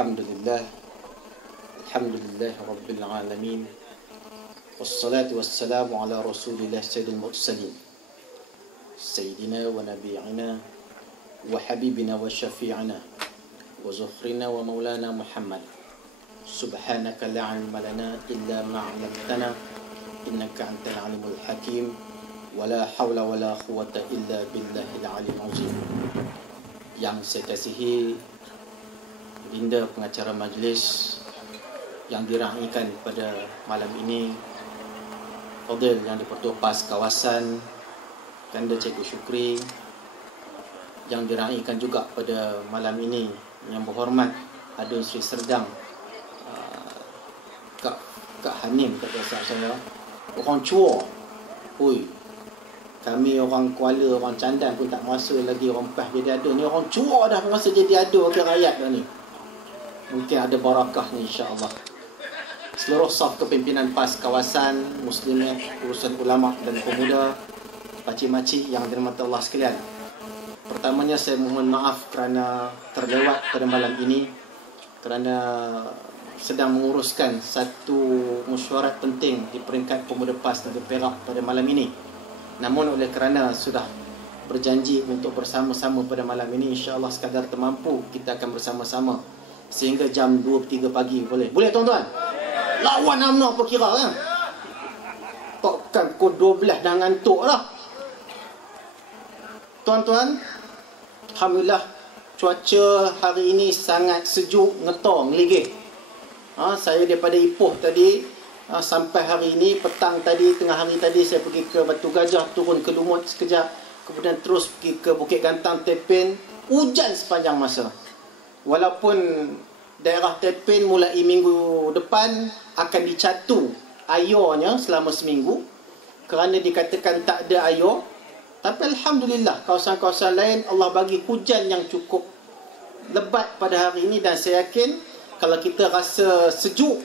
Alhamdulillah, Alhamdulillah Rabbil Alamin, wassalatu wassalamu ala Rasulillah Sayyidil Mursalin, Sayyidina wa Nabi'ina wa Habibina wa Syafi'ina wa Zukhrina wa Maulana Muhammad. Subhanaka la ilma lana illa ma 'allamtana innaka antal alimul hakim, wa la hawla wa la quwwata illa billahil aliyyil azim. Yang saya kasihi Dinda pengacara majlis yang diraikan pada malam ini, Fadil yang di-Pertua PAS kawasan, Ganda Cikgu Syukri, yang diraikan juga pada malam ini yang berhormat Adun Sri Serdang, Kak Hanim, tak biasa saya, orang Chua. Oi, kami orang Kuala, orang Candan pun tak merasa lagi orang PAS jadi adun. Ni orang Chua dah merasa jadi adun wakil rakyat dah ni. Mungkin ada barakahnya insya-Allah. Seluruh saf kepimpinan PAS kawasan, muslimin, urusan ulama dan pemuda, pakcik-makcik yang dirahmati Allah sekalian. Pertamanya saya mohon maaf kerana terlewat pada malam ini, kerana sedang menguruskan satu mesyuarat penting di peringkat pemuda PAS Negeri Perak pada malam ini. Namun oleh kerana sudah berjanji untuk bersama-sama pada malam ini, insya-Allah sekadar termampu kita akan bersama-sama sehingga jam 2-3 pagi. Boleh? Boleh tuan-tuan? Lawan UMNO apa kira kan? Takkan pukul 12 dah ngantuk lah. Tuan-tuan, alhamdulillah cuaca hari ini sangat sejuk, ngetong, ligih. Saya daripada Ipoh tadi sampai hari ini, petang tadi, tengah hari tadi saya pergi ke Batu Gajah, turun ke Lumut sekejap, kemudian terus pergi ke Bukit Gantang, Tepin. Hujan sepanjang masa. Walaupun daerah Tepin mulai minggu depan akan dicatu airnya selama seminggu kerana dikatakan tak ada air, tapi alhamdulillah kawasan-kawasan lain Allah bagi hujan yang cukup lebat pada hari ini. Dan saya yakin kalau kita rasa sejuk,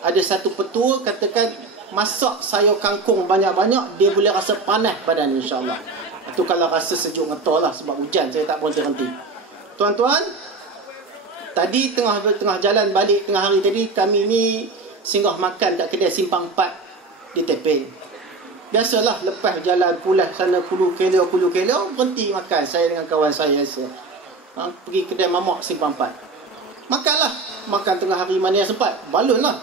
ada satu petua katakan masak sayur kangkung banyak-banyak, dia boleh rasa panas badan insya-Allah. Itu kalau rasa sejuk ngetol lah, sebab hujan saya tak berhenti. Tuan-tuan, tadi tengah jalan balik tengah hari tadi, kami ni singgah makan kat kedai Simpang 4 di Tepin. Biasalah lepas jalan pulang sana Kulu Kelio, berhenti makan saya dengan kawan saya pergi kedai mamak Simpang 4. Makanlah, makan tengah hari mana yang sempat, balun lah.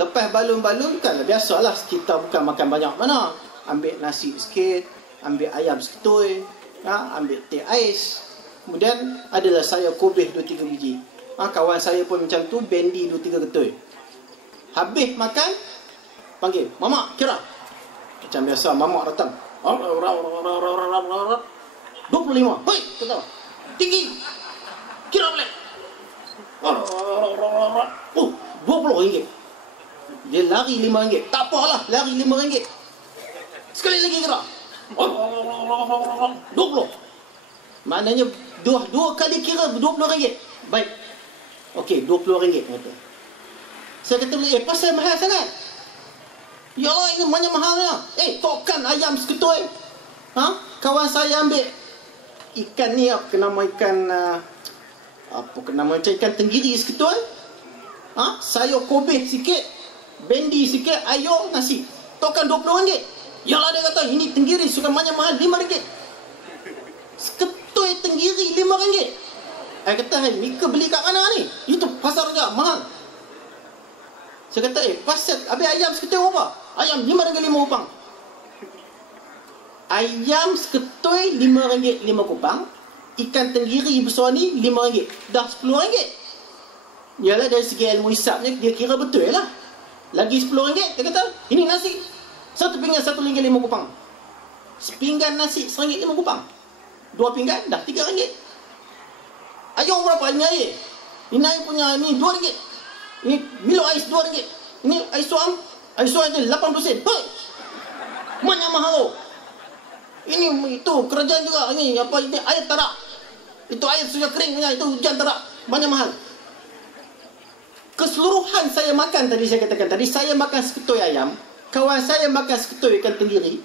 Lepas balun-balun kan biasalah, kita bukan makan banyak mana. Ambil nasi sikit, ambil ayam seketui, ambil teh ais. Kemudian adalah saya kobeh 2-3 biji. Kawan saya pun macam tu, bendi 2-3 ketui. Habis makan, panggil, "Mamak, kira." Macam biasa, mamak datang. 25. Hei, kata. Tinggi. Kira balik. RM20. Dia lari RM5. Tak apalah, lari RM5. Sekali lagi kira. 20. Maknanya dua kali kira RM20. Baik. Okey, RM20 kata. Saya kata, pasal mahal sangat. Ya Allah, ini banyak mahalnya. Tokkan ayam seketui. Kawan saya ambil ikan ni, nama ikan ikan tenggiri seketui. Sayur kobeh sikit, bendi sikit, air, nasi. Tokkan RM20. Ya Allah, dia kata, ini tenggiri suka banyak mahal, RM5. Seketui tenggiri RM5. Saya kata, Mika beli kat mana ni? Itu pasar juga, mahal. Saya kata, pasal habis ayam seketui berapa? Ayam RM5.5. Ayam seketui RM5.5. Ikan tenggiri besar ni RM5. Dah RM10. Yalah, dari segi ilmu hisapnya dia kira betul lah. Lagi RM10. Dia kata, ini nasi satu pinggan RM1.5. Sepinggan nasi RM1.5. 2 pinggan dah RM3. Air berapa? Ini air. Ini air punya ni RM2. Ini Milo ais RM2. Ini ais suam. Ais suam ni 80 sen. Hei, banyak mahal. Ini itu kerajaan juga. Ini apa, ini air tarak. Itu air sudah kering punya, itu hujan tarak. Banyak mahal. Keseluruhan saya makan tadi, saya katakan tadi, saya makan seketui ayam, kawan saya makan seketui ikan tenggiri,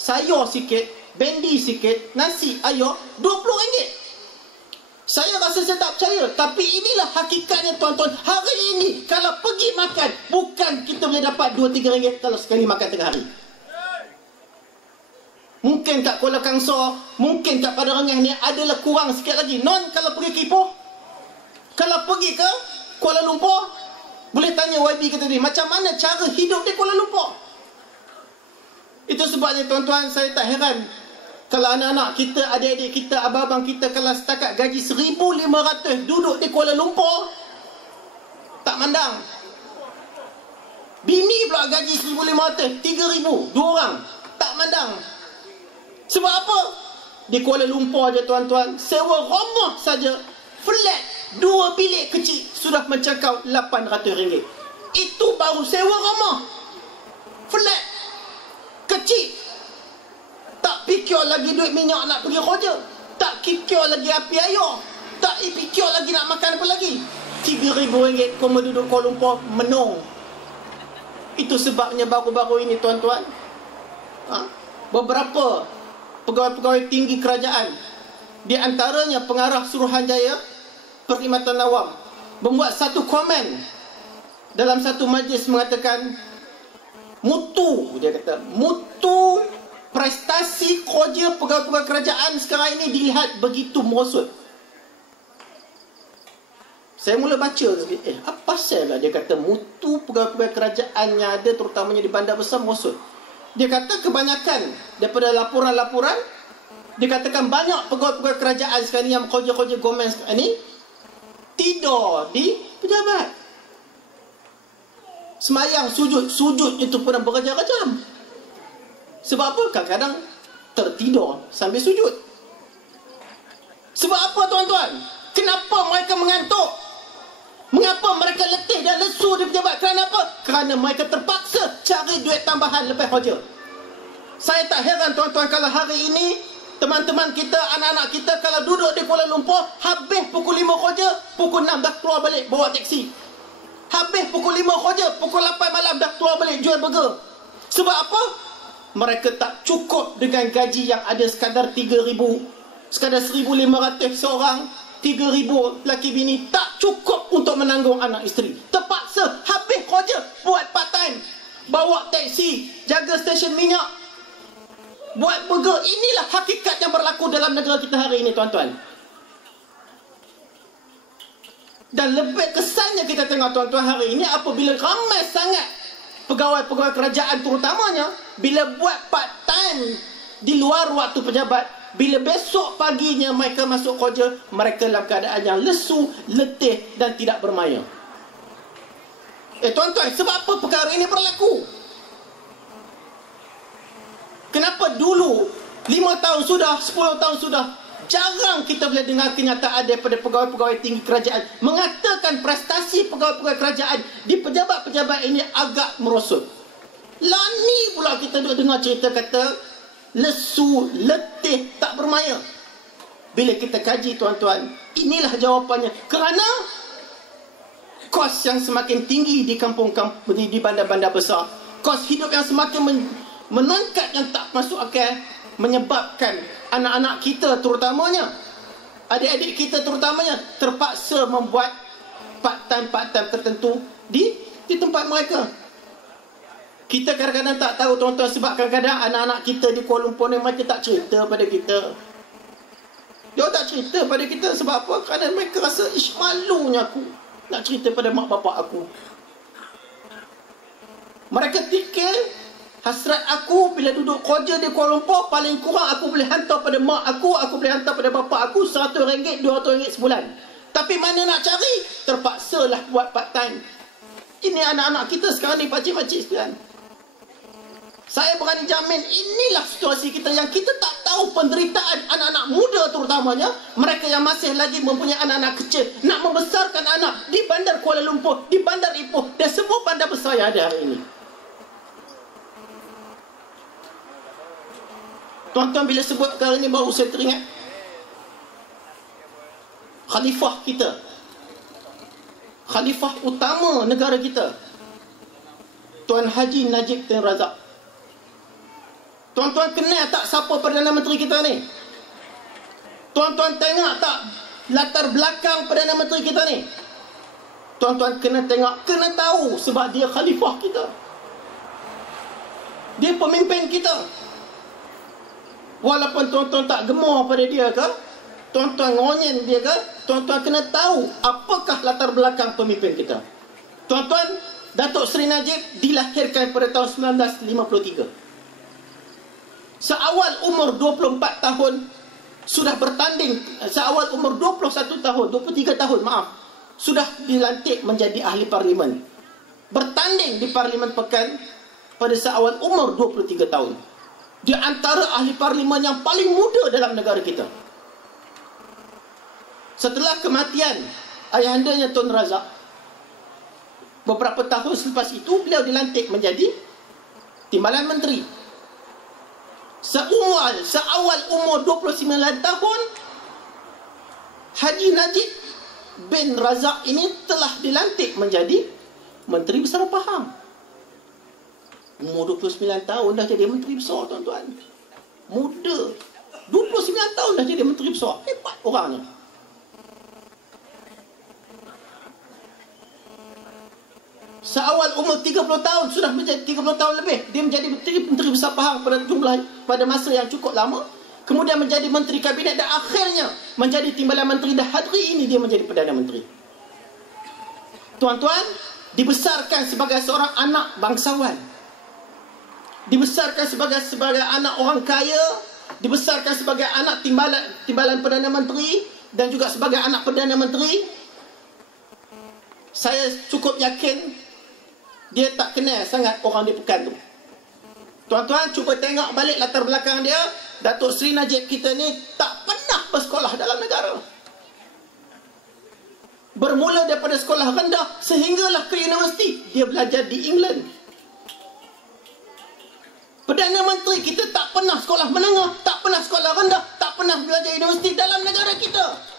sayur sikit, bendi sikit, nasi, air, RM20. Saya rasa saya tak percaya. Tapi inilah hakikatnya tuan-tuan. Hari ini kalau pergi makan, bukan kita boleh dapat 2-3 ringgit kalau sekali makan tengah hari. Mungkin kat Kuala Kangsar, mungkin kat Padang Rengah ni adalah kurang sikit lagi. Non kalau pergi ke Ipoh, kalau pergi ke Kuala Lumpur, boleh tanya YB kita ni, macam mana cara hidup di Kuala Lumpur. Itu sebabnya tuan-tuan, saya tak heran kalau anak-anak kita, adik-adik kita, abang-abang kita, kalau setakat gaji 1,500 duduk di Kuala Lumpur, tak mandang. Bini pula gaji 1,500, 3,000, 2 orang, tak mandang. Sebab apa? Di Kuala Lumpur je tuan-tuan, sewa rumah saja, flat 2 bilik kecil sudah mencangkau RM800. Itu baru sewa rumah, flat kecil. Tak fikir lagi duit minyak nak pergi kerja, tak fikir lagi api air, tak fikir lagi nak makan apa lagi. RM3,000 kau duduk Kuala Lumpur menung. Itu sebabnya baru-baru ini tuan-tuan, beberapa pegawai-pegawai tinggi kerajaan, di antaranya pengarah Suruhanjaya Perkhidmatan Awam, membuat satu komen dalam satu majlis mengatakan mutu, dia kata mutu prestasi kerja pegawai-pegawai kerajaan sekarang ini dilihat begitu merosot. Saya mula baca, apa sahaja dia kata mutu pegawai-pegawai kerajaan yang ada terutamanya di bandar besar merosot. Dia kata kebanyakan daripada laporan-laporan, dia katakan banyak pegawai-pegawai kerajaan sekarang ni yang kerja-kerja government sekarang ni tidur di pejabat. Semayang sujud itu pun berjam-jam. Sebab apa? Kadang-kadang tertidur sambil sujud. Sebab apa tuan-tuan? Kenapa mereka mengantuk? Mengapa mereka letih dan lesu di pejabat? Kerana apa? Kerana mereka terpaksa cari duit tambahan lepas kerja. Saya tak heran tuan-tuan kalau hari ini teman-teman kita, anak-anak kita kalau duduk di Kuala Lumpur, habis pukul 5 kerja, pukul 6 dah keluar balik bawa teksi. Habis pukul 5 kerja, pukul 8 malam dah keluar balik jual burger. Sebab apa? Mereka tak cukup dengan gaji yang ada sekadar 3,000, sekadar 1,500 seorang, 3,000 laki bini, tak cukup untuk menanggung anak isteri. Terpaksa habis kerja buat part time, bawa teksi, jaga stesen minyak, buat burger. Inilah hakikat yang berlaku dalam negara kita hari ini tuan-tuan. Dan lebih kesannya kita tengok tuan-tuan hari ini, apabila ramai sangat pegawai-pegawai kerajaan terutamanya, bila buat part time di luar waktu pejabat, bila besok paginya mereka masuk kerja, mereka dalam keadaan yang lesu, letih dan tidak bermaya. Tuan-tuan, sebab apa perkara ini berlaku? Kenapa dulu 5 tahun sudah, 10 tahun sudah, jarang kita boleh dengar kenyataan daripada pegawai-pegawai tinggi kerajaan mengatakan prestasi pegawai-pegawai kerajaan di pejabat-pejabat ini agak merosot. Lani pula kita dengar cerita kata lesu, letih, tak bermaya. Bila kita kaji tuan-tuan, inilah jawapannya. Kerana kos yang semakin tinggi di kampung-kampung, di bandar-bandar besar, kos hidup yang semakin meningkat yang tak masuk akal, menyebabkan anak-anak kita terutamanya, adik-adik kita terutamanya, terpaksa membuat part-time tertentu di tempat mereka. Kita kadang-kadang tak tahu tuan-tuan, sebab kadang-kadang anak-anak kita di Kuala Lumpur ni, mereka tak cerita pada kita. Dia tak cerita pada kita sebab apa? Kerana mereka rasa, ish, malunya aku nak cerita pada mak bapak aku. Mereka fikir hasrat aku bila duduk kerja di Kuala Lumpur, paling kurang aku boleh hantar pada mak aku boleh hantar pada bapak aku RM100, RM200 sebulan. Tapi mana nak cari? Terpaksalah buat part time. Ini anak-anak kita sekarang ni, pakcik-pakcik sekalian. Saya berani jamin inilah situasi kita, yang kita tak tahu penderitaan anak-anak muda terutamanya, mereka yang masih lagi mempunyai anak-anak kecil, nak membesarkan anak di bandar Kuala Lumpur, di bandar Ipoh dan semua bandar besar yang ada hari ini. Tuan-tuan, bila sebut perkara ini baru saya teringat khalifah kita, khalifah utama negara kita, Tuan Haji Najib Tun Razak. Tuan-tuan kenal tak siapa Perdana Menteri kita ni? Tuan-tuan tengok tak latar belakang Perdana Menteri kita ni? Tuan-tuan kena tengok, kena tahu, sebab dia khalifah kita. Dia pemimpin kita. Walaupun tuan-tuan tak gemar pada dia ke, tuan-tuan ngonyen dia ke, tuan-tuan kena tahu apakah latar belakang pemimpin kita. Tuan-tuan, Datuk Seri Najib dilahirkan pada tahun 1953. Seawal umur 24 tahun sudah bertanding, seawal umur 21 tahun, 23 tahun, maaf, sudah dilantik menjadi ahli parlimen. Bertanding di Parlimen Pekan pada seawal umur 23 tahun. Dia antara ahli parlimen yang paling muda dalam negara kita. Setelah kematian ayahandanya Tun Razak, beberapa tahun selepas itu beliau dilantik menjadi Timbalan Menteri. Seawal umur 29 tahun, Haji Najib bin Razak ini telah dilantik menjadi Menteri Besar Pahang. Umur 29 tahun dah jadi Menteri Besar, tuan-tuan. Muda. 29 tahun dah jadi Menteri Besar. Hebat orangnya. Seawal umur 30 tahun, sudah menjadi 30 tahun lebih, dia menjadi Menteri Besar Pahang pada masa yang cukup lama. Kemudian menjadi Menteri Kabinet dan akhirnya menjadi Timbalan Menteri, dan hari ini dia menjadi Perdana Menteri. Tuan-tuan, dibesarkan sebagai seorang anak bangsawan. Dibesarkan sebagai anak orang kaya, dibesarkan sebagai anak timbalan Perdana Menteri dan juga sebagai anak Perdana Menteri. Saya cukup yakin dia tak kenal sangat orang di Pekan tu. Tuan-tuan, cuba tengok balik latar belakang dia. Datuk Seri Najib kita ni tak pernah bersekolah dalam negara. Bermula daripada sekolah rendah sehinggalah ke universiti. Dia belajar di England. Perdana Menteri kita tak pernah sekolah menengah, tak pernah sekolah rendah, tak pernah belajar universiti dalam negara kita.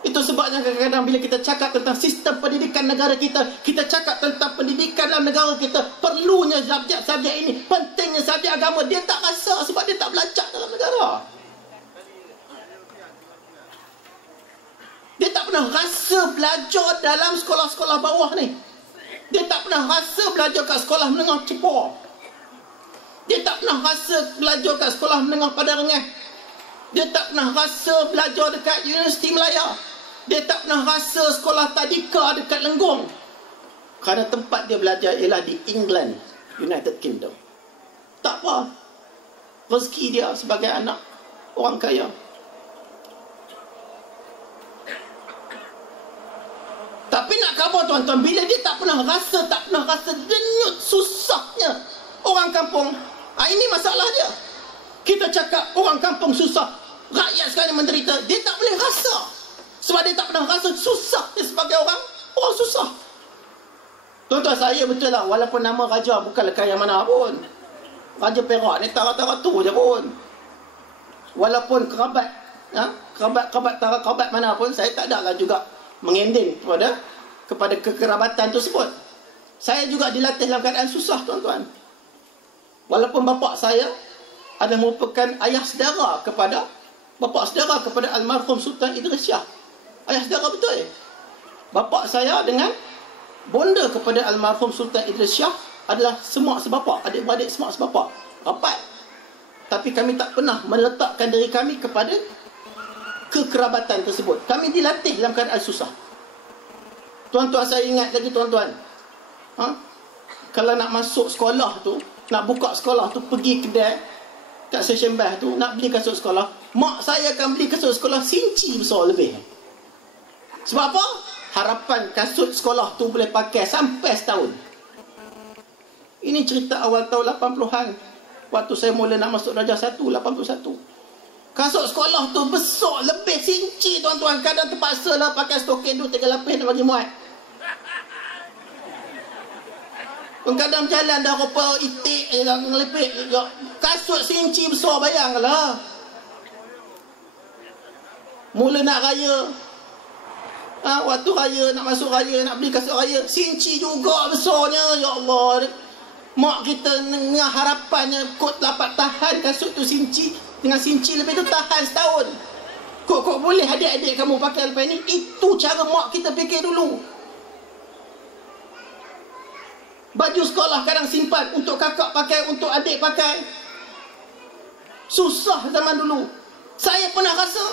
Itu sebabnya kadang-kadang bila kita cakap tentang sistem pendidikan negara kita, kita cakap tentang pendidikan dalam negara kita, perlunya subjek-subjek ini, pentingnya subjek agama, dia tak rasa sebab dia tak belajar dalam negara. Dia tak pernah rasa belajar dalam sekolah-sekolah bawah ni. Dia tak pernah rasa belajar kat sekolah menengah Cepor. Dia tak pernah rasa belajar kat sekolah menengah Padarengah. Dia tak pernah rasa belajar dekat Universiti Melaya. Dia tak pernah rasa sekolah tadika dekat Lenggong. Kerana tempat dia belajar ialah di England, United Kingdom. Tak apa. Rezeki dia sebagai anak orang kaya. Tapi nak khabar tuan-tuan, bila dia tak pernah rasa denyut susahnya orang kampung. Ini masalah dia. Kita cakap orang kampung susah, rakyat sekalian menderita. Dia tak boleh rasa. Sebab dia tak pernah rasa susah dia sebagai orang susah. Tuan-tuan, saya betul lah, walaupun nama raja bukanlah kaya mana pun. Raja Perak ni tara-tara tu je pun. Walaupun kerabat mana pun, saya tak ada lah juga mengending kepada kekerabatan tersebut. Saya juga dilatih dalam keadaan susah, tuan-tuan. Walaupun bapa saya adalah merupakan ayah saudara kepada almarhum Sultan Idris Shah. Ayah saudara betul. Bapa saya dengan bonda kepada almarhum Sultan Idris Shah adalah semua sebapa, adik-beradik semua sebapa. Rapat. Tapi kami tak pernah meletakkan diri kami kepada kekerabatan tersebut. Kami dilatih dalam keadaan susah. Tuan-tuan, saya ingat lagi tuan-tuan. Kalau nak masuk sekolah tu, nak buka sekolah tu, pergi kedai kat Station Bus tu, nak beli kasut sekolah, mak saya akan beli kasut sekolah sinci besar lebih. Sebab apa? Harapan kasut sekolah tu boleh pakai sampai setahun. Ini cerita awal tahun 80-an. Waktu saya mula nak masuk Darjah 1, 81. Kasut sekolah tu besar lebih sinci, tuan-tuan. Kadang terpaksa lah pakai stokin 2-3 lapis nak bagi muat. Kadang jalan dah rupa itik ngelipik. Kasut sinci besar, bayanglah. Mula nak raya, waktu raya, nak masuk raya, nak beli kasut raya, sinci juga besarnya. Ya Allah. Mak kita dengan harapannya kok dapat tahan kasut tu sinci, dengan sinci lepas tu tahan setahun. Kok boleh adik-adik kamu pakai lepas ni? Itu cara mak kita fikir dulu. Baju sekolah kadang simpan untuk kakak pakai, untuk adik pakai. Susah zaman dulu. Saya pernah rasa.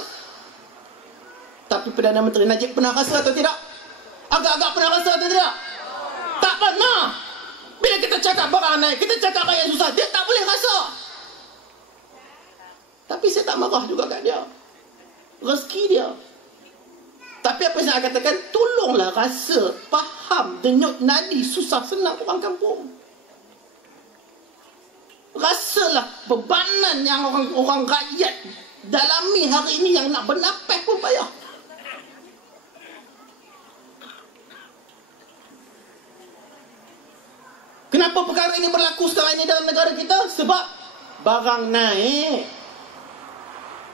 Tapi Perdana Menteri Najib pernah rasa atau tidak? Agak-agak pernah rasa atau tidak? Tak pernah. Bila kita cakap barang naik, kita cakap rakyat susah, dia tak boleh rasa. Tapi saya tak marah juga kat dia. Rezeki dia. Tapi apa yang saya katakan, tolonglah rasa, faham, denyut nadi susah senang orang kampung. Rasalah bebanan yang orang rakyat dalami hari ini, yang nak bernafas pun payah. Kenapa perkara ini berlaku sekarang ini dalam negara kita? Sebab barang naik,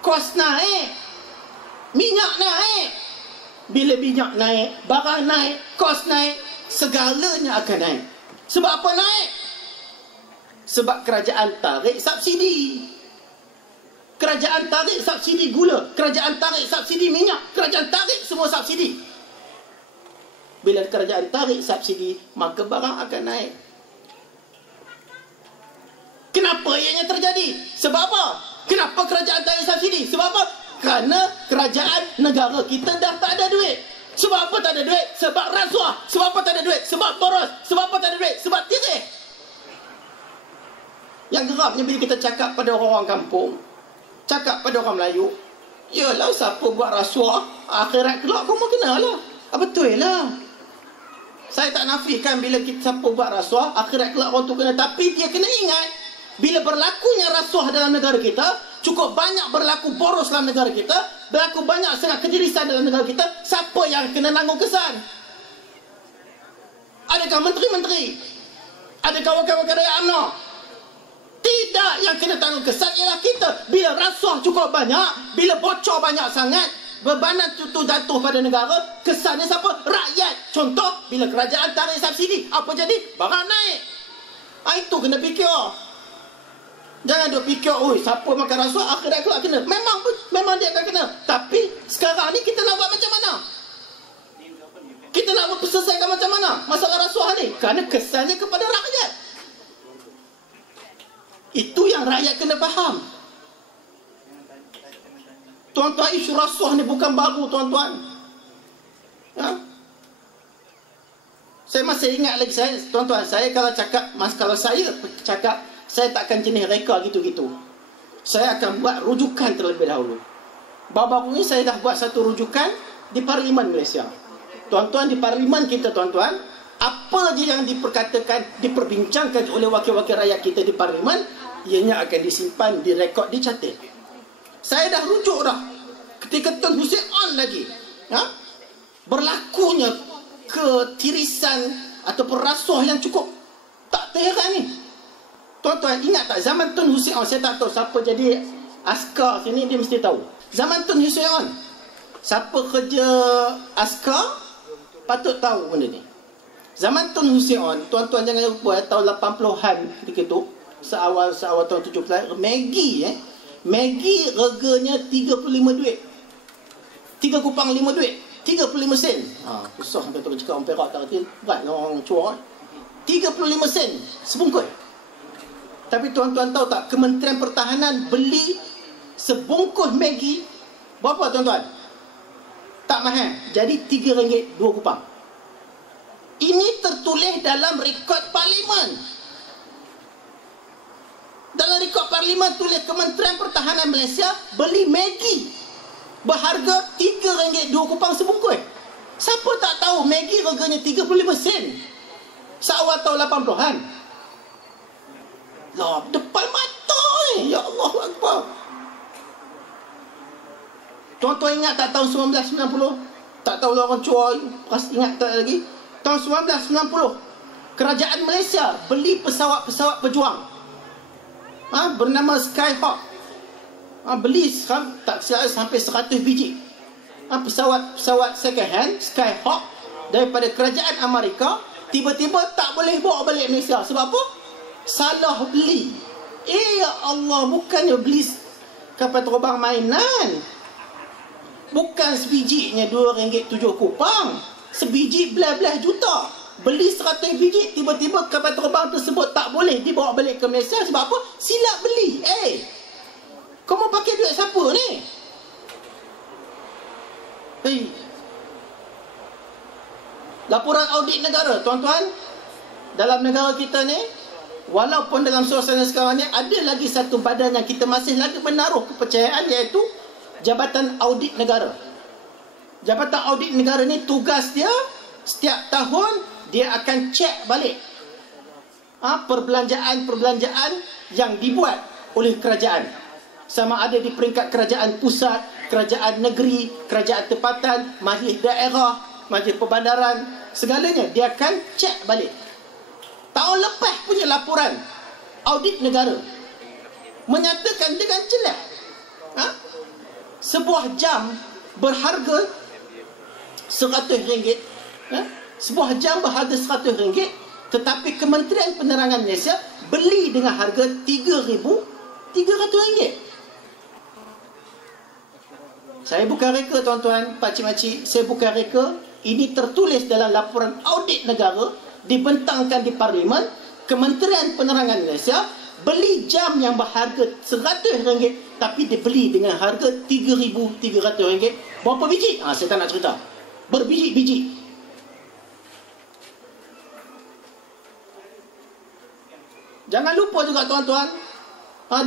kos naik, minyak naik. Bila minyak naik, barang naik, kos naik, segalanya akan naik. Sebab apa naik? Sebab kerajaan tarik subsidi. Kerajaan tarik subsidi gula, kerajaan tarik subsidi minyak, kerajaan tarik semua subsidi. Bila kerajaan tarik subsidi, maka barang akan naik. Kenapa ianya terjadi? Sebab apa? Kenapa kerajaan tarik subsidi? Sebab apa? Kerana kerajaan negara kita dah tak ada duit. Sebab apa tak ada duit? Sebab rasuah. Sebab apa tak ada duit? Sebab boros. Sebab apa tak ada duit? Sebab tirih. Yang geramnya bila kita cakap pada orang kampung, cakap pada orang Melayu, yalah siapa buat rasuah, akhirat kelak kau mau kena lah. Betul lah. Saya tak nafikan bila kita siapa buat rasuah, akhirat kelak orang tu kena. Tapi dia kena ingat, bila berlakunya rasuah dalam negara kita, cukup banyak berlaku boros dalam negara kita, berlaku banyak sangat kejelisan dalam negara kita, siapa yang kena nanggung kesan? Adakah menteri-menteri? Adakah wakil-wakil rakyat UMNO? Tidak, yang kena tanggung kesan ialah kita. Bila rasuah cukup banyak, bila bocor banyak sangat, bebanan tu jatuh pada negara, kesannya siapa? Rakyat. Contoh, bila kerajaan tarik subsidi, apa jadi? Barang naik. Itu kena fikir. Jangan duk fikir, oi, siapa makan rasuah akhirat kelak kena. Memang dia akan kena. Tapi sekarang ni kita nak buat macam mana? Kita nak selesaikan macam mana masalah rasuah ni? Kerana kesannya kepada rakyat. Itu yang rakyat kena faham. Tuan-tuan, isu rasuah ni bukan baru, tuan-tuan. Ya? Saya masih ingat lagi, tuan-tuan, saya kalau saya cakap, saya takkan jenis reka gitu-gitu. Saya akan buat rujukan terlebih dahulu. Baru-baru ni saya dah buat satu rujukan di Parlimen Malaysia. Tuan-tuan, di Parlimen kita, tuan-tuan, apa je yang diperkatakan, diperbincangkan oleh wakil-wakil rakyat kita di Parlimen, ianya akan disimpan, direkod, dicatat. Saya dah rujuk dah. Ketika Tun Hussein On lagi, berlakunya ketirisan atau perasuah yang cukup tak terheran ni. Tuan-tuan, ingat tak zaman Tun Hussein On, saya tak tahu siapa jadi askar sini, dia mesti tahu. Zaman Tun Hussein On, siapa kerja askar patut tahu benda ni. Zaman Tun Hussein On, tuan-tuan jangan lupa, tahun 80-an ketika tu, seawal tahun 70-an, Maggi reganya 35 duit. 3 kupang 5 duit. 35 sen. Susah sampai tu cakap orang Perak tak reti. Berat orang cuar. 35 sen sebungkus. Tapi tuan-tuan tahu tak, Kementerian Pertahanan beli sebungkus Maggi berapa, tuan-tuan? Tak mahal. Jadi RM3 2 kupang. Ini tertulis dalam rekod Parlimen. Dalam rekod Parlimen tulis Kementerian Pertahanan Malaysia beli Maggi berharga RM3 2 kupang sebungkus. Siapa tak tahu Maggi harganya 35 sen seawal tahun 80-an. Lah, depan mata ni. Ya Allah Akbar. Tuan-tuan ingat tak tahun 1990? Tak tahu orang cuai, ingat tak lagi? Tahun 1990, Kerajaan Malaysia beli pesawat-pesawat pejuang bernama Skyhawk. Beli tak silap sampai 100 biji. Pesawat second hand Skyhawk daripada kerajaan Amerika, tiba-tiba tak boleh bawa balik Malaysia. Sebab apa? Salah beli. Ya Allah, bukannya beli kapal terbang mainan. Bukan sebijinya RM2.7. Sebiji belas-belas juta. Beli 100 biji, tiba-tiba kapal terbang tersebut tak boleh dibawa balik ke Malaysia. Sebab apa? Silap beli. Kau mau pakai duit siapa ni? Laporan audit negara, tuan-tuan, dalam negara kita ni, walaupun dalam suasana sekarang ni ada lagi satu badan yang kita masih lagi menaruh kepercayaan, iaitu Jabatan Audit Negara. Jabatan Audit Negara ni tugas dia setiap tahun dia akan cek balik perbelanjaan-perbelanjaan yang dibuat oleh kerajaan, sama ada di peringkat kerajaan pusat, kerajaan negeri, kerajaan tempatan, majlis daerah, majlis perbandaran, segalanya dia akan cek balik. Tahun lepas punya laporan audit negara menyatakan dengan jelas, sebuah jam berharga RM100, sebuah jam berharga RM100, tetapi Kementerian Penerangan Malaysia beli dengan harga RM3,300. Saya bukan reka, tuan-tuan, pakcik-makcik, saya bukan reka. Ini tertulis dalam laporan audit negara, dibentangkan di Parlimen. Kementerian Penerangan Malaysia beli jam yang berharga RM100, tapi dibeli dengan harga RM3,300. Berapa biji? Saya tak nak cerita. Berbiji-biji. Jangan lupa juga, tuan-tuan,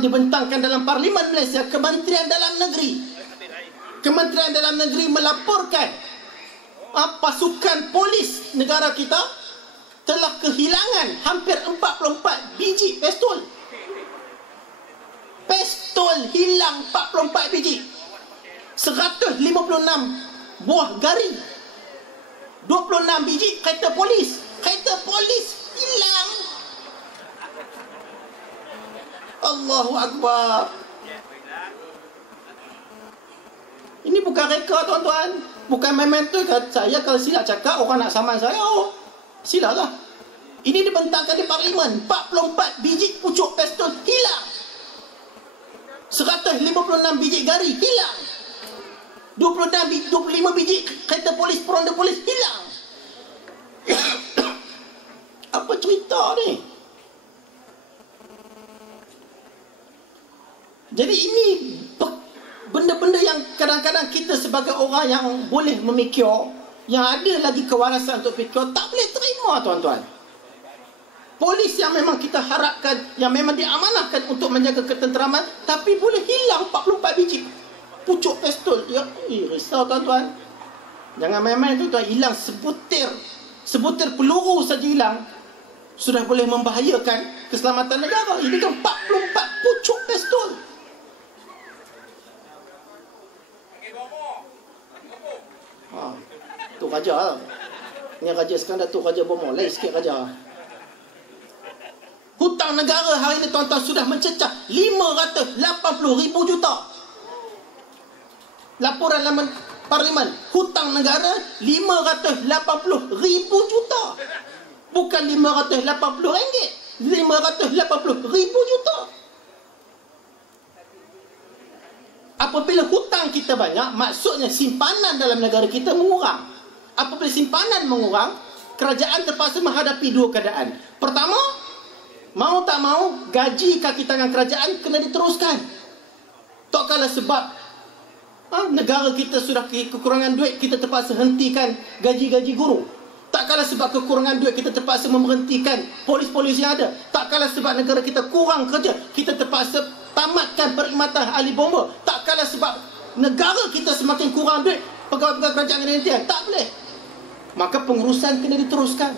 dibentangkan dalam Parlimen Malaysia, Kementerian Dalam Negeri. Kementerian Dalam Negeri melaporkan pasukan polis negara kita telah kehilangan hampir 44 biji pistol. Pistol hilang 44 biji. 156 buah gari. 26 biji kereta polis. Kereta polis hilang. Allahu Akbar. Ini bukan reka, tuan-tuan. Bukan memento. Saya kalau silap cakap, orang nak saman saya, silaplah. Ini dibentangkan di Parlimen. 44 biji pucuk pistol hilang. 156 biji gari hilang. 25 biji kereta polis, peronda polis hilang. Apa cerita ni? Jadi ini benda-benda yang kadang-kadang kita sebagai orang yang boleh memikir, yang ada lagi kewarasan untuk fikir, tak boleh terima, tuan-tuan. Polis yang memang kita harapkan, yang memang diamanahkan untuk menjaga ketenteraman, tapi boleh hilang 44 biji pucuk pistol. Risau, tuan-tuan. Jangan main-main, tuan-tuan. Hilang sebutir peluru saja hilang, sudah boleh membahayakan keselamatan negara. Ini kan 44 pucuk pistol. Tu raja lah. Ni raja sekarang dah tu raja bomoh. Lain sikit raja. Hutang negara hari ini, tuan-tuan, sudah mencecah 580,000 juta. Laporan dalam Parlimen, hutang negara 580,000 juta. Bukan RM580, 580,000 juta. Apabila hutang kita banyak, maksudnya simpanan dalam negara kita mengurang. Apabila simpanan mengurang, kerajaan terpaksa menghadapi dua keadaan. Pertama, mau tak mau, gaji kaki tangan kerajaan kena diteruskan. Tak kala sebab negara kita sudah kekurangan duit, kita terpaksa hentikan gaji-gaji guru. Tak kala sebab kekurangan duit, kita terpaksa memberhentikan polis-polis yang ada. Tak kala sebab negara kita kurang kerja, kita terpaksa tamatkan perkhidmatan ahli bomba. Tak kala sebab negara kita semakin kurang duit, pegawai-pegawai kerajaan kena hentikan. Tak boleh. Maka pengurusan kena diteruskan.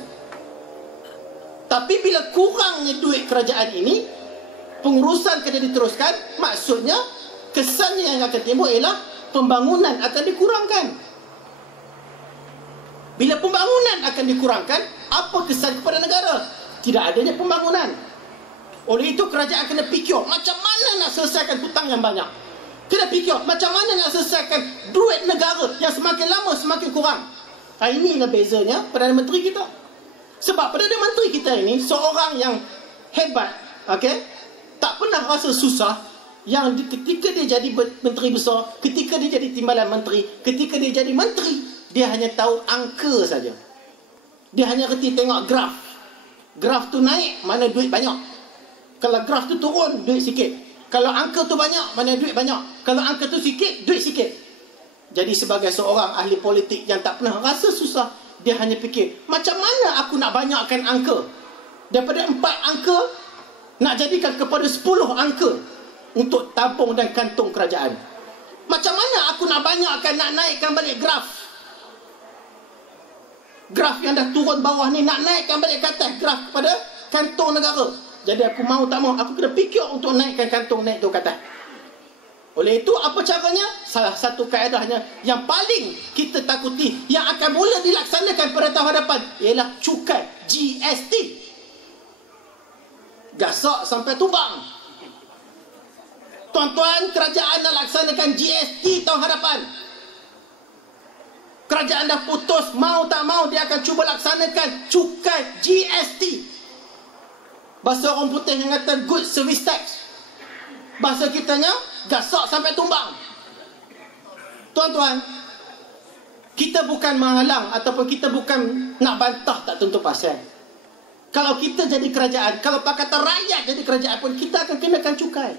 Tapi bila kurangnya duit kerajaan ini, pengurusan kena diteruskan. Maksudnya, kesannya yang akan timbul ialah pembangunan akan dikurangkan. Bila pembangunan akan dikurangkan, apa kesan kepada negara? Tidak adanya pembangunan. Oleh itu, kerajaan kena fikir macam mana nak selesaikan hutang yang banyak. Kena fikir macam mana nak selesaikan duit negara yang semakin lama semakin kurang. Inilah bezanya Perdana Menteri kita. Sebab Perdana Menteri kita ini seorang yang hebat, okey, tak pernah rasa susah. Yang ketika dia jadi menteri besar, ketika dia jadi timbalan menteri, ketika dia jadi menteri, dia hanya tahu angka saja. Dia hanya reti tengok graf. Graf tu naik, mana duit banyak. Kalau graf tu turun, duit sikit. Kalau angka tu banyak, mana duit banyak. Kalau angka tu sikit, duit sikit. Jadi sebagai seorang ahli politik yang tak pernah rasa susah, dia hanya fikir, macam mana aku nak banyakkan angka? Daripada 4 angka, nak jadikan kepada 10 angka untuk tabung dan kantung kerajaan. Macam mana aku nak banyakkan, nak naikkan balik graf? Graf yang dah turun bawah ni, nak naikkan balik ke atas graf kepada kantung negara. Jadi aku mau tak mau, aku kena fikir untuk naikkan kantung, naik tu ke atas. Oleh itu, apa caranya? Salah satu kaedahnya yang paling kita takuti, yang akan mula dilaksanakan pada tahun hadapan, ialah cukai GST. Gasak sampai tumbang. Tuan-tuan, kerajaan nak laksanakan GST tahun hadapan. Kerajaan dah putus, mau tak mau dia akan cuba laksanakan cukai GST. Bahasa orang putih yang kata good service tax. Bahasa kitanya, gasak sampai tumbang. Tuan-tuan, kita bukan menghalang ataupun kita bukan nak bantah tak tentu pasal. Kalau kita jadi kerajaan, kalau Pakatan Rakyat jadi kerajaan pun, kita akan kenakan cukai.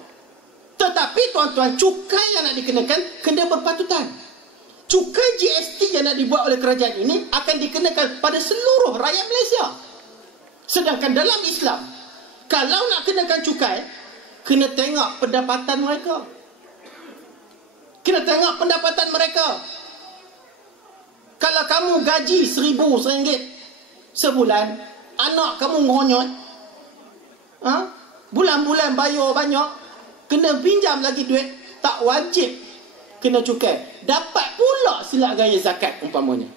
Tetapi tuan-tuan, cukai yang nak dikenakan kena berpatutan. Cukai GST yang nak dibuat oleh kerajaan ini akan dikenakan pada seluruh rakyat Malaysia. Sedangkan dalam Islam, kalau nak kenakan cukai, kena tengok pendapatan mereka. Kena tengok pendapatan mereka. Kalau kamu gaji RM1,000 sebulan, anak kamu ngonyot, bulan-bulan bayar banyak, kena pinjam lagi duit, tak wajib kena cukai. Dapat pula silap gaya zakat umpamanya.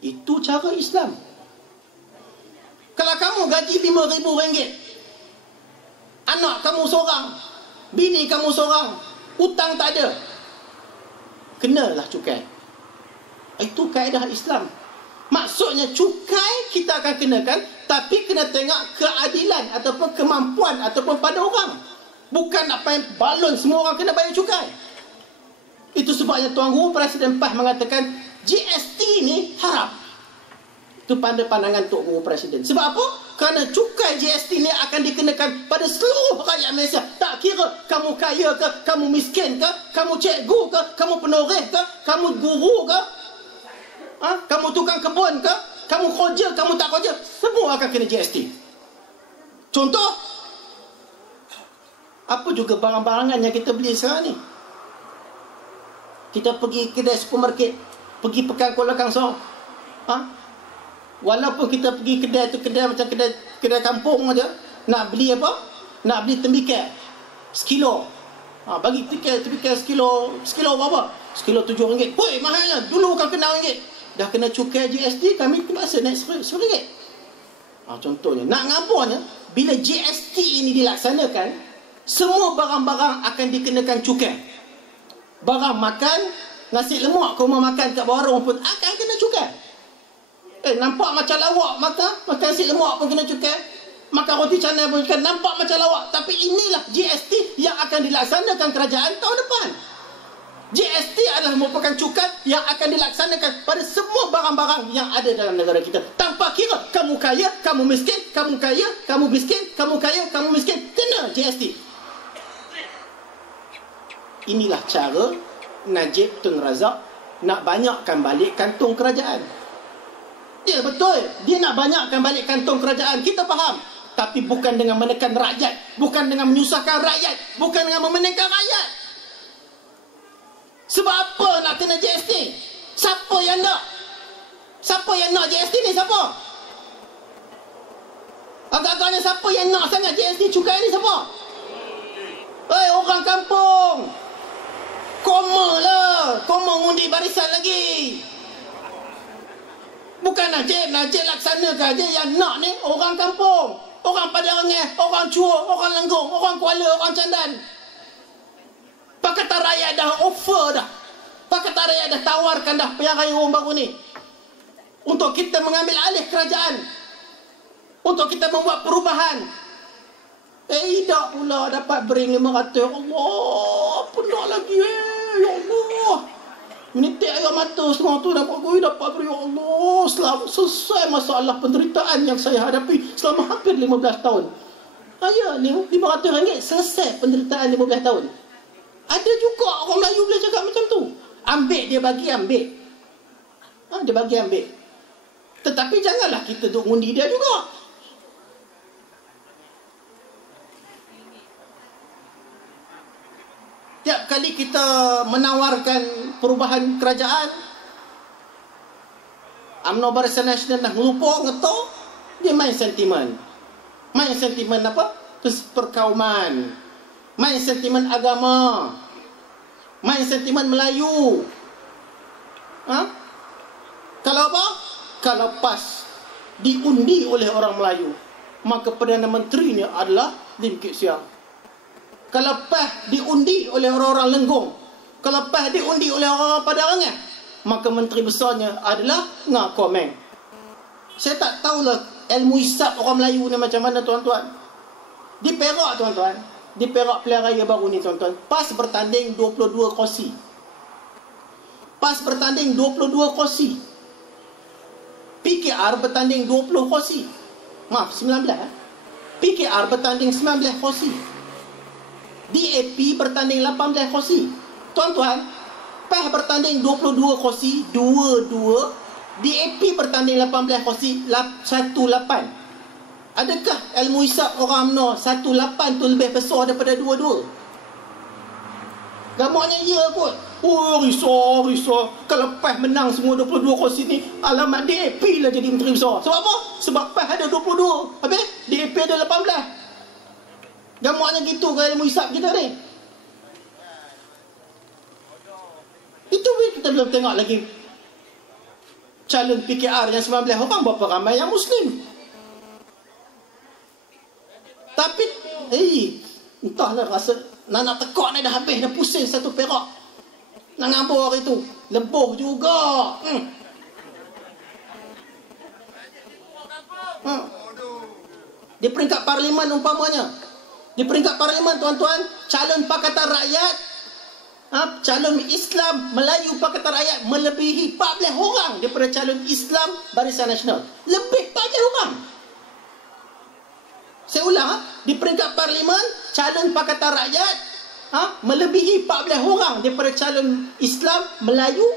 Itu cara Islam. Kalau kamu gaji RM5,000, anak kamu seorang, bini kamu seorang, hutang tak ada, kenalah cukai. Itu kaedah Islam. Maksudnya cukai kita akan kenakan, tapi kena tengok keadilan ataupun kemampuan ataupun pada orang. Bukan nak main balon semua orang kena bayar cukai. Itu sebabnya Tuan Guru Presiden PAS mengatakan GST ni haram. Itu pandangan Tok Guru Presiden. Sebab apa? Kerana cukai GST ni akan dikenakan pada seluruh rakyat Malaysia. Tak kira kamu kaya ke, kamu miskin ke, kamu cikgu ke, kamu penoreh ke, kamu guru ke, kamu tukang kebun ke, kamu kerja, kamu tak kerja, semua akan kena GST. Contoh, apa juga barang-barangan yang kita beli sekarang ni? Kita pergi kedai supermarket, pergi Pekan Kuala Kangsar, walaupun kita pergi kedai tu kedai macam kedai kampung aja, nak beli apa? Nak beli tembikar sekilo. Bagi tembikar sekilo berapa? Sekilo RM7. Woi, mahalnya. Dulu bukan kena RM1. Dah kena cukai GST, kami terpaksa naik RM10. Contohnya, nak ngaburnya, bila GST ini dilaksanakan, semua barang-barang akan dikenakan cukai. Barang makan, nasi lemak kau mau makan kat warung pun akan kena cukai. Nampak macam lawak makan nasi lemak pun kena cukai. Makan roti canai pun kan nampak macam lawak. Tapi inilah GST yang akan dilaksanakan kerajaan tahun depan. GST adalah merupakan cukai yang akan dilaksanakan pada semua barang-barang yang ada dalam negara kita. Tanpa kira kamu kaya, kamu miskin, kamu kaya, kamu miskin, kamu kaya, kamu miskin, kena GST. Inilah cara Najib Tun Razak nak banyakkan balik kantung kerajaan. Ya, betul, dia nak banyakkan balik kantung kerajaan, kita faham. Tapi bukan dengan menekan rakyat, bukan dengan menyusahkan rakyat, bukan dengan memenangkan rakyat. Sebab apa nak kena GST? Siapa yang nak? Siapa yang nak GST ni? Siapa? Agak-agaknya siapa yang nak sangat GST cukai ni? Siapa? Orang kampung, koma lah, koma undi barisan lagi. Bukan Najib laksanakan je. Yang nak ni orang kampung, orang Padang, orang Chua, orang Lenggong, orang Kuala, orang Candan. Pakatan Rakyat dah offer dah, Pakatan Rakyat dah tawarkan dah pilihan raya orang baru ni untuk kita mengambil alih kerajaan, untuk kita membuat perubahan, Tak pula dapat bering 500. Allah, apa nak lagi ya Allah. Menitik air mata setengah tu dapat beri. Ya Allah, selesai masalah penderitaan yang saya hadapi selama hampir 15 tahun. Ya, RM500 selesai penderitaan 15 tahun. Ada juga orang Melayu boleh cakap macam tu. Ambil, dia bagi, ambil. Dia bagi, ambil. Tetapi janganlah kita duk ngundi dia juga. Tiap kali kita menawarkan perubahan kerajaan, UMNO Barisan Nasional nak ngelupa, ngetok, dia main sentimen. Main sentimen apa? Perkauman. Main sentimen agama. Main sentimen Melayu. Kalau apa? Kalau pas diundi oleh orang Melayu, maka Perdana Menterinya adalah Lim Kit Siang. Kalau PAH diundi oleh orang-orang Lenggong, kalau PAH diundi oleh orang-orang Padang, maka Menteri Besarnya adalah Ngah Komeng. Saya tak tahulah ilmu hisab orang Melayu ni macam mana, tuan-tuan. Di Perak, tuan-tuan, di Perak Pilihan Raya baru ni, tuan-tuan, PAS bertanding 22 kursi. PAS bertanding 22 kursi. PKR bertanding 20 kursi. Maaf, 19. PKR bertanding 19 kursi. DAP bertanding 18 kursi. Tuan-tuan, PAH bertanding 22 kursi, 22. DAP bertanding 18 kursi, 18. Adakah ilmu hisab orang UMNO 18 tu lebih besar daripada 22? Gamaknya ya kot. Risau. Kalau PAH menang semua 22 kursi ni, alamat DAP lah jadi menteri besar. Sebab apa? Sebab PAH ada 22. Habis DAP ada 18. Gamaknya gitu kan ilmu hisab kita ni. Itu kita belum tengok lagi calon PKR yang 19 orang, berapa ramai yang Muslim. Tapi entahlah, rasa nak tekak ni dah habis, dah pusing satu Perak. Nak ngabur hari tu, leboh juga. Di peringkat parlimen umpamanya, di peringkat parlimen, tuan-tuan, calon Pakatan Rakyat, calon Islam Melayu Pakatan Rakyat melebihi 14 orang daripada calon Islam Barisan Nasional. Lebih 14 orang. Saya ulang, di peringkat parlimen, calon Pakatan Rakyat melebihi 14 orang daripada calon Islam Melayu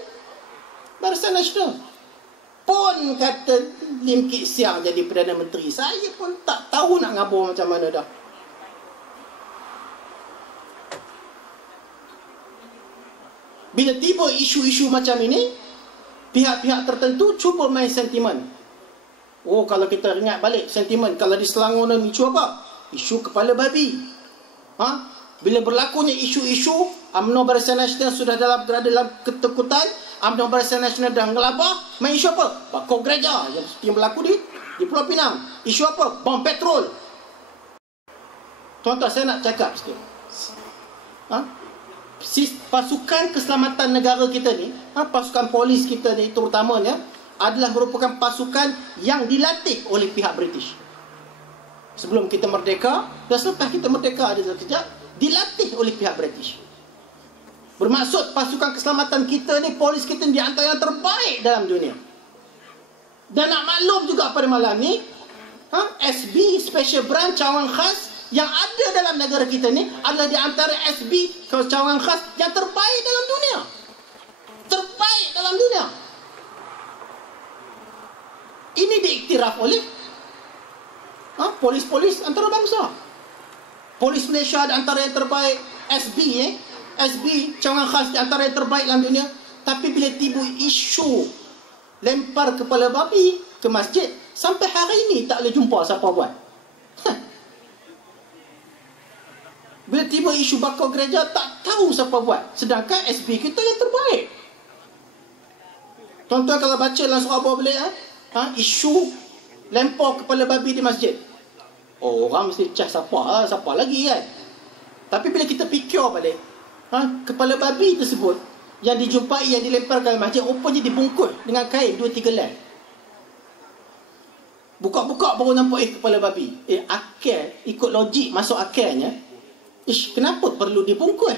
Barisan Nasional. Pun kata Lim Kit Siang jadi Perdana Menteri, saya pun tak tahu nak ngabur macam mana dah. Bila tiba isu-isu macam ini, pihak-pihak tertentu cuba main sentimen. Kalau kita ingat balik sentimen, kalau di Selangor ni isu apa? Isu kepala babi. Bila berlakunya isu-isu, UMNO Barisan Nasional sudah berada dalam ketakutan, UMNO Barisan Nasional dah ngelabah, main isu apa? Bakar gereja yang berlaku di Pulau Pinang. Isu apa? Bom petrol. Tuan-tuan, saya nak cakap sikit. Pasukan keselamatan negara kita ni, pasukan polis kita ni terutamanya, adalah merupakan pasukan yang dilatih oleh pihak British. Sebelum kita merdeka dan selepas kita merdeka ada sekejap, dilatih oleh pihak British. Bermaksud pasukan keselamatan kita ni, polis kita ni di antara yang terbaik dalam dunia. Dan nak maklum juga pada malam ni, SB Special Branch Cawangan Khas yang ada dalam negara kita ni adalah di antara SB Cawangan Khas yang terbaik dalam dunia. Terbaik dalam dunia. Ini diiktiraf oleh polis-polis antarabangsa. Polis Malaysia di antara yang terbaik, SB Cawangan Khas di antara yang terbaik dalam dunia. Tapi bila tiba isu lempar kepala babi ke masjid, sampai hari ini tak boleh jumpa siapa buat. Bila tiba isu bakar gereja, tak tahu siapa buat. Sedangkan SB kita yang terbaik. Tuan-tuan kalau baca dalam surah bawah balik, isu lempar kepala babi di masjid, orang mesti cah siapa lagi kan. Tapi bila kita fikir balik, kepala babi tersebut yang dijumpai, yang dilemparkan ke masjid, rupanya dibungkus dengan kain 2-3 helai. Buka-buka baru nampak kepala babi. Akal, ikut logik masuk akalnya. Kenapa perlu dibungkus?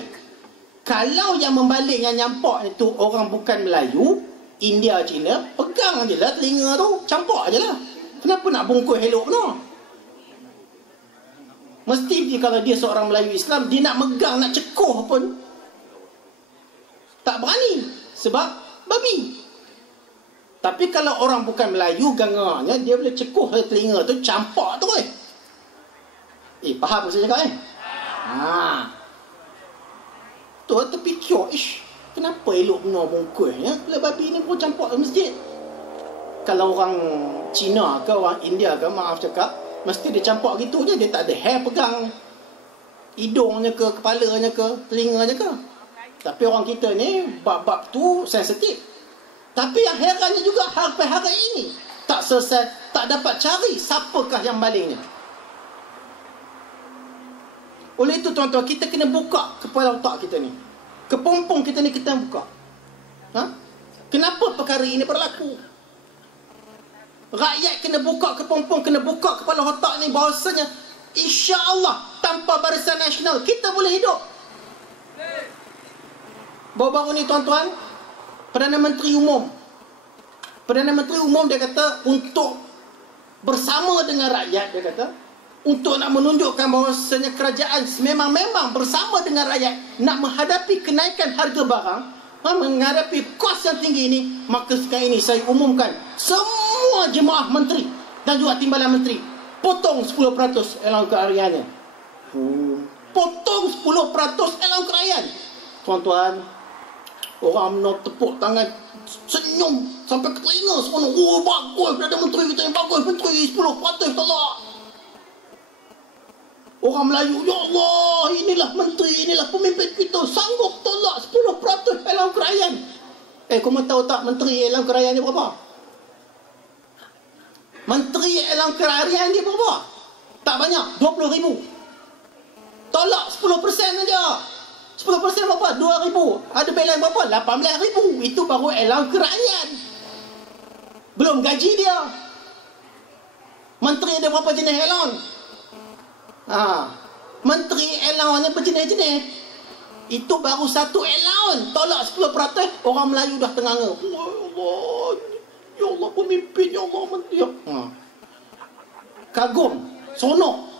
Kalau yang membalik yang nyampak itu orang bukan Melayu, India, Cina, pegang je lah telinga tu, campak je lah. Kenapa nak bungkus elok no? Mesti kalau dia seorang Melayu Islam, dia nak megang, nak cekuh pun tak berani sebab babi. Tapi kalau orang bukan Melayu, ganganya dia boleh cekuh telinga tu, campak tu faham apa saya cakap tu terfikir, kenapa elok benar bungkusnya kalau babi ni pun campak ke masjid. Kalau orang Cina ke orang India ke, maaf cakap, mesti dia campak gitu je, dia tak ada hair pegang hidungnya ke, kepalanya ke, telinganya ke. Tapi orang kita ni bab-bab tu sensitif. Tapi yang herannya juga, sampai hari ini tak selesai, tak dapat cari siapakah yang malingnya. Oleh itu tuan-tuan, kita kena buka kepala otak kita ni, kepompong kita ni kita buka. Kenapa perkara ini berlaku? Rakyat kena buka kepompong, kena buka kepala otak ni, bahawasanya insya-Allah tanpa Barisan Nasional kita boleh hidup. Baru-baru ni tuan-tuan, Perdana Menteri Umum dia kata untuk bersama dengan rakyat, dia kata untuk nak menunjukkan bahawasanya kerajaan memang bersama dengan rakyat nak menghadapi kenaikan harga barang, menghadapi kos yang tinggi ini. Maka sekarang ini saya umumkan semua jemaah menteri dan juga timbalan menteri potong 10% allowance hariannya. Potong 10% allowance harian. Tuan-tuan, orang menolak tepuk tangan, senyum sampai ke telinga semua. Bagus Perdana Menteri kita yang bagus, menteri 10% tolak. Orang Melayu, ya Allah, inilah menteri, inilah pemimpin kita, sanggup tolak 10% allowance kerajaan. Kamu tahu tak menteri allowance kerajaan ni berapa? Menteri allowance kerajaan dia berapa? Tak banyak, 20,000. Tolak 10% saja. 10% berapa? 2,000. Ada balance berapa? 18,000. Itu baru allowance kerajaan. Belum gaji dia. Menteri ada berapa jenis allowance? Menteri allowance berjenis-jenis. Itu baru satu allowance, tolak 10%. Orang Melayu dah tenganga. Ya Allah, pemimpin, ya Allah, menteri. Kagum, sonok.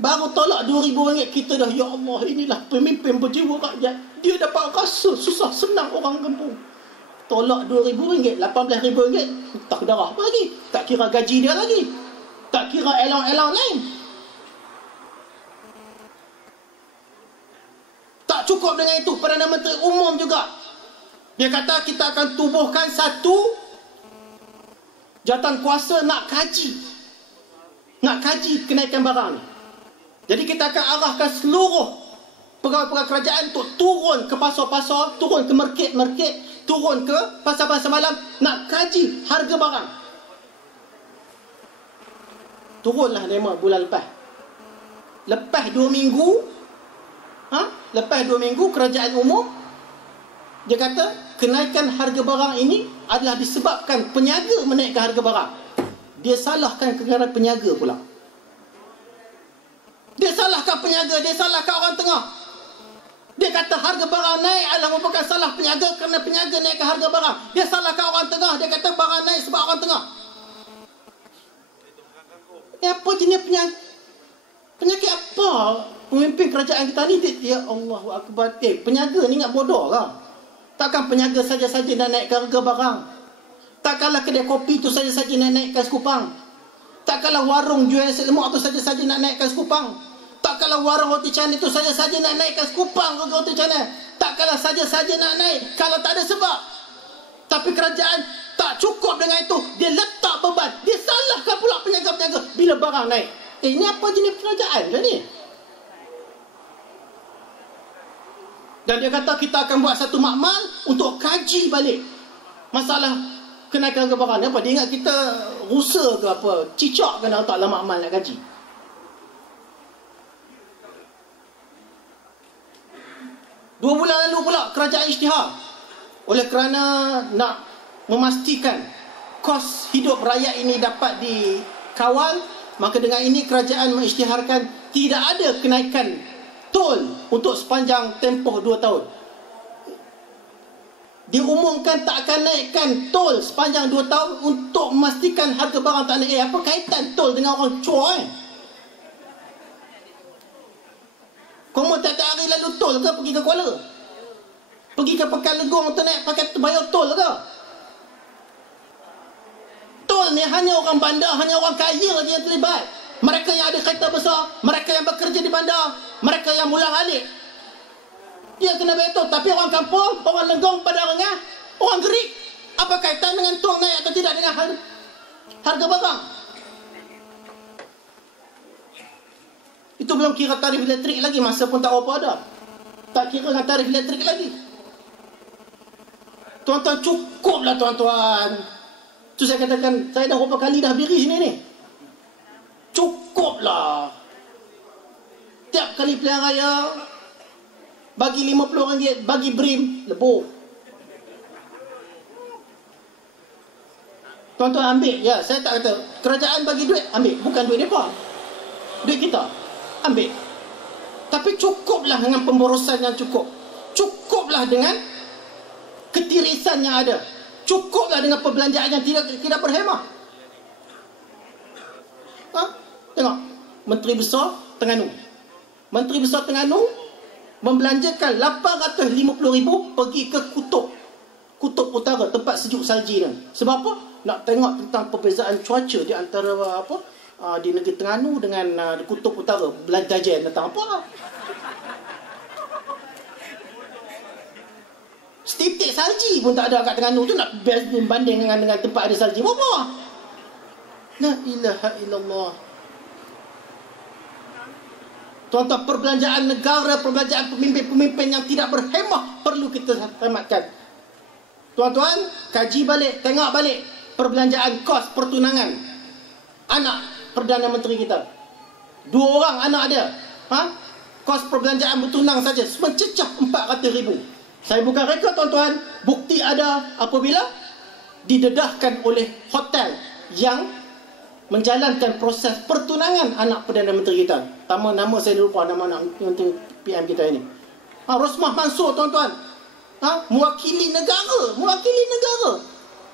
Baru tolak RM2,000, kita dah, ya Allah, inilah pemimpin berjiwa rakyat. Dia dapat rasa susah senang orang kampung. Tolak RM2,000, RM18,000, tak darah apa lagi. Tak kira gaji dia lagi, tak kira allowance lain. Tak cukup dengan itu, Perdana Menteri Umum juga, dia kata kita akan tubuhkan satu jawatan kuasa nak kaji kenaikan barang ni. Jadi kita akan arahkan seluruh pegawai-pegawai kerajaan untuk turun ke pasar-pasar, turun ke market-market, turun ke pasar-pasar malam, nak kaji harga barang. Turunlah demo bulan lepas. Lepas 2 minggu, lepas 2 minggu kerajaan umum dia kata kenaikan harga barang ini adalah disebabkan peniaga menaikkan harga barang. Dia salahkan kerana peniaga pula. Dia salahkan peniaga, dia salahkan orang tengah. Dia kata harga barang naik adalah merupakan salah peniaga kerana peniaga naikkan harga barang. Dia salahkan orang tengah, dia kata barang naik sebab orang tengah. Apa jenis penyakit apa pemimpin kerajaan kita ni? Ya Allahu Akbar. Peniaga ni ingat bodoh lah. Takkan peniaga saja-saja nak naikkan harga barang. Takkanlah kedai kopi tu saja-saja nak naikkan sekupang. Takkanlah warung jual nasi lemak tu saja-saja nak naikkan sekupang. Takkanlah warung roti canai tu saja-saja nak naikkan sekupang roti canai. Takkanlah saja-saja nak naik kalau tak ada sebab. Tapi kerajaan tak cukup dengan itu, dia letak beban. Dia salahkan pula peniaga-peniaga bila barang naik. Ini apa jenis kerajaan dah ni? Dan dia kata kita akan buat satu makmal untuk kaji balik masalah kenaikan harga barang ni. Apa? Dia ingat kita rusa ke apa? Cicak ke nak letak dalam makmal nak kaji? Dua bulan lalu pula kerajaan isytihar oleh kerana nak memastikan kos hidup rakyat ini dapat dikawal, maka dengan ini kerajaan mengisytiharkan tidak ada kenaikan tol untuk sepanjang tempoh 2 tahun. Diumumkan tak akan naikkan tol sepanjang 2 tahun untuk memastikan harga barang tak naik. Apa kaitan tol dengan orang cua? Kamu tak hari lalu tol ke pergi ke Kuala? Pergi ke Pekan Legong tu naik pakai bayar tol ke? Tol ni hanya orang bandar, hanya orang kaya je yang terlibat. Mereka yang ada kereta besar, mereka yang bekerja di bandar, mereka yang ulang-alik. Dia kena bayar tol. Tapi orang kampung, orang Legong pada rengah, orang Gerik, apa kaitan dengan tol naik atau tidak dengan harga barang? Itu belum kira tarif elektrik lagi, masa pun tak apa ada. Tak kira dengan tarif elektrik lagi. Tuan-tuan, cukuplah tuan-tuan. Tu saya katakan, saya dah berapa kali dah berdiri sini ni. Cukuplah. Tiap kali pilihan raya, bagi RM50, bagi BRIM, lebur. Tuan-tuan ambil, ya, saya tak kata kerajaan bagi duit, ambil. Bukan duit mereka, duit kita, ambil. Tapi cukuplah dengan pemborosan yang cukup. Cukuplah dengan ketirisan yang ada. Cukuplah dengan perbelanjaan yang tidak berhemah. Tengok, Menteri Besar Terengganu. Menteri Besar Terengganu membelanjakan RM850,000 pergi ke Kutub Utara, tempat sejuk salji ni. Sebab apa? Nak tengok tentang perbezaan cuaca di antara di negeri Terengganu dengan Kutub Utara. Belajar tentang apa? Setitik salji pun tak ada kat Terengganu tu, nak banding dengan tempat ada salji. Apa? La ilaha illallah. Tuan-tuan, perbelanjaan negara, perbelanjaan pemimpin-pemimpin yang tidak berhemah perlu kita hematkan. Tuan-tuan, kaji balik, tengok balik perbelanjaan kos pertunangan anak Perdana Menteri kita. 2 orang anak dia. Kos perbelanjaan bertunang saja mencecah RM400,000. Saya bukan reka tuan-tuan, bukti ada apabila didedahkan oleh hotel yang menjalankan proses pertunangan anak Perdana Menteri kita. Nama saya lupa nama anak Menteri PM kita ini. Rosmah Mansur tuan-tuan. Mewakili negara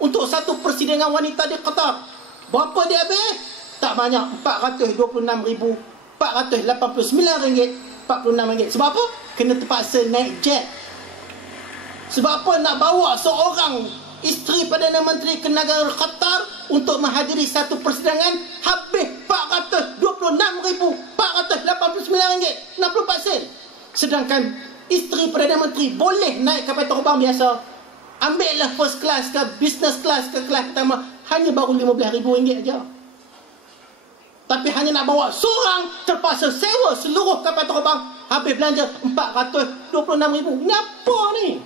untuk satu persidangan wanita di Qatar. Berapa dia habis? Tak banyak, RM489.46. Sebab apa? Kena terpaksa naik jet. Sebab apa? Nak bawa seorang isteri Perdana Menteri ke negara Qatar untuk menghadiri satu persidangan, habis RM426,489.64. Sedangkan isteri Perdana Menteri boleh naik kapal terbang biasa, ambillah first class ke business class ke kelas pertama, hanya baru RM15,000 aja. Tapi hanya nak bawa seorang, terpaksa sewa seluruh kapal terbang, habis belanja RM426,000. Ini apa ni?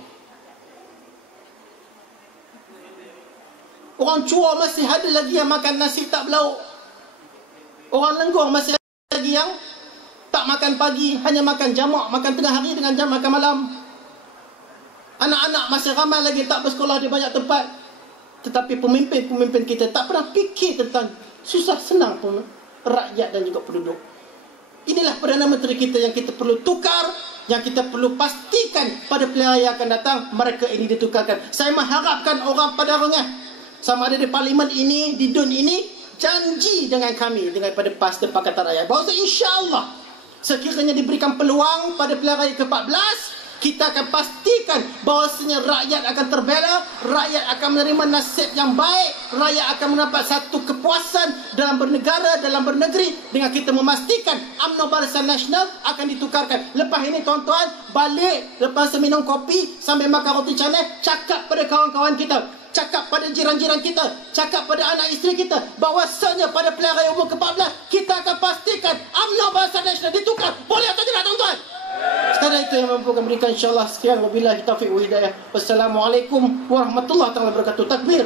Orang Cua masih ada lagi yang makan nasi tak berlauk. Orang Lenggong masih ada lagi yang tak makan pagi, hanya makan jamak, makan tengah hari dengan jam makan malam. Anak-anak masih ramai lagi tak bersekolah di banyak tempat. Tetapi pemimpin-pemimpin kita tak pernah fikir tentang susah senang pun rakyat dan juga penduduk. Inilah Perdana Menteri kita yang kita perlu tukar, yang kita perlu pastikan pada pilihan yang akan datang mereka ini ditukarkan. Saya mengharapkan orang pada rengah, sama ada di parlimen ini, di DUN ini, janji dengan kami, dengan pada PAS dan Pakatan Rakyat, bahawa insya-Allah sekiranya diberikan peluang pada pilihan raya ke-14, kita akan pastikan bahawasanya rakyat akan terbela, rakyat akan menerima nasib yang baik, rakyat akan mendapat satu kepuasan dalam bernegara, dalam bernegeri, dengan kita memastikan UMNO Barisan Nasional akan ditukarkan. Lepas ini tuan-tuan, balik lepas minum kopi sambil makan roti canai, cakap pada kawan-kawan kita, cakap pada jiran-jiran kita, cakap pada anak isteri kita, bahawasanya pada pilihan raya umum ke-14 kita akan pastikan UMNO Barisan Nasional ditukar. Boleh atau tidak tuan-tuan? Sekadar itu yang mampu kami berikan, insyaAllah. Sekian, wabillahi taufiq wa hidayah. Wassalamualaikum warahmatullahi wabarakatuh. Takbir.